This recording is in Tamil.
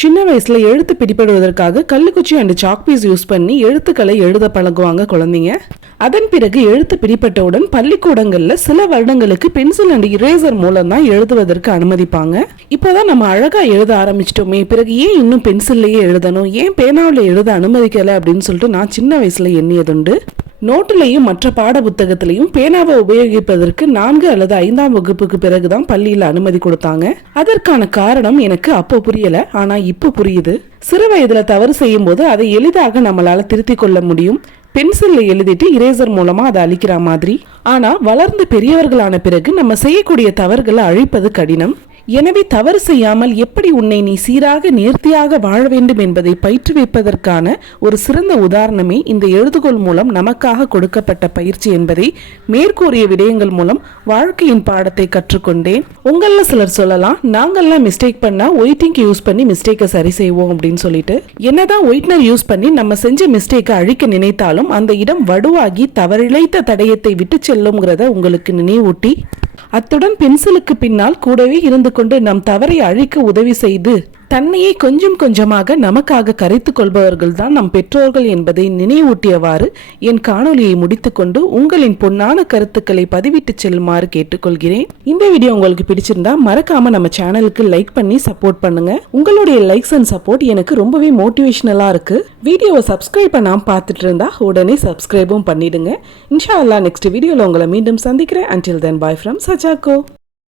சின்ன வயசுல எழுத்து பிடிபடுவதற்காக கல்லுக்குச்சி அண்ட் சாக்பீஸ் யூஸ் பண்ணி எழுத்துக்களை எழுத பழகுவாங்க குழந்தைங்க. அதன் பிறகு எழுத்து பிடிப்பட்டவுடன் பள்ளிக்கூடங்கள்ல சில வருடங்களுக்கு பென்சில் அண்ட் இரேசர் மூலம் தான் எழுதுவதற்கு அனுமதிப்பாங்க. இப்போதான் நம்ம அழகா எழுத ஆரம்பிச்சிட்டோமே, பிறகு ஏன் இன்னும் பென்சில்லையே எழுதணும், ஏன் பேனாவில் எழுத அனுமதிக்கல அப்படின்னு சொல்லிட்டு நான் சின்ன வயசுல எண்ணியதுண்டு. நோட்டிலையும் மற்ற பாட புத்தகத்திலையும் பேனாவை உபயோகிப்பதற்கு 4 அல்லது 5ஆம் வகுப்புக்கு பிறகுதான் பள்ளியில அனுமதி கொடுத்தாங்க. அதற்கான காரணம் எனக்கு அப்போ புரியல, ஆனா இப்போ புரியுது. சிறு வயதுல தவறு செய்யும் போது அதை எளிதாக நம்மளால திருத்திக் கொள்ள முடியும், பென்சில்ல எழுதிட்டு இரேசர் மூலமா அதை அழிக்கிற மாதிரி. ஆனா வளர்ந்து பெரியவர்களான பிறகு நம்ம செய்யக்கூடிய தவறுகளை அழிப்பது கடினம். எனவே தவறு செய்யாமல் எப்படி உன்னை நீ சீராக நேர்த்தியாக வாழ வேண்டும் என்பதை பயிற்றுவிப்பதற்கான ஒரு சிறந்த உதாரணமே இந்த எழுதுகோள் மூலம் நமக்காக கொடுக்கப்பட்ட பயிற்சி என்பதை மேற்கூறிய விடயங்கள் மூலம் வாழ்க்கையின் பாடத்தை கற்றுக்கொண்டேன். உங்கள சிலர் சொல்லலாம், நாங்கள்லாம் மிஸ்டேக் பண்ணா ஒயிட்டிங் யூஸ் பண்ணி மிஸ்டேக்கை சரி செய்வோம் அப்படின்னு சொல்லிட்டு. என்னதான் ஒயிட்னர் யூஸ் பண்ணி நம்ம செஞ்ச மிஸ்டேக்கை அழிக்க நினைத்தாலும் அந்த இடம் வடுவாகி தவறிழைத்த தடயத்தை விட்டு செல்லும்ங்கிறத உங்களுக்கு நினைவூட்டி, அத்துடன் பென்சிலுக்கு பின்னால் கூடவே இருந்து கொண்டு நம் தவறை அழிக்க உதவி செய்து தன்னையே கொஞ்சம் கொஞ்சமாக நமக்காக கரைத்துக் கொள்பவர்கள் தான் நம் பெற்றோர்கள் என்பதை நினைவூட்டியவாறு என் காணொலியை முடித்துக்கொண்டு உங்களின் பொன்னான கருத்துக்களை பதிவிட்டு செல்லுமாறு கேட்டுக்கொள்கிறேன். இந்த வீடியோ உங்களுக்கு பிடிச்சிருந்தா மறக்காம நம்ம சேனலுக்கு லைக் பண்ணி சப்போர்ட் பண்ணுங்க. உங்களுடைய லைக்ஸ் அண்ட் சப்போர்ட் எனக்கு ரொம்பவே மோட்டிவேஷனலா இருக்கு. வீடியோவை சப்ஸ்கிரைப் பண்ணாம பார்த்துட்டு இருந்தா உடனே சப்ஸ்கிரைபும் பண்ணிடுங்க. இன்ஷா அல்லாஹ் நெக்ஸ்ட் வீடியோல உங்களை மீண்டும் சந்திக்கிறேன். Until then, bye from Sajako.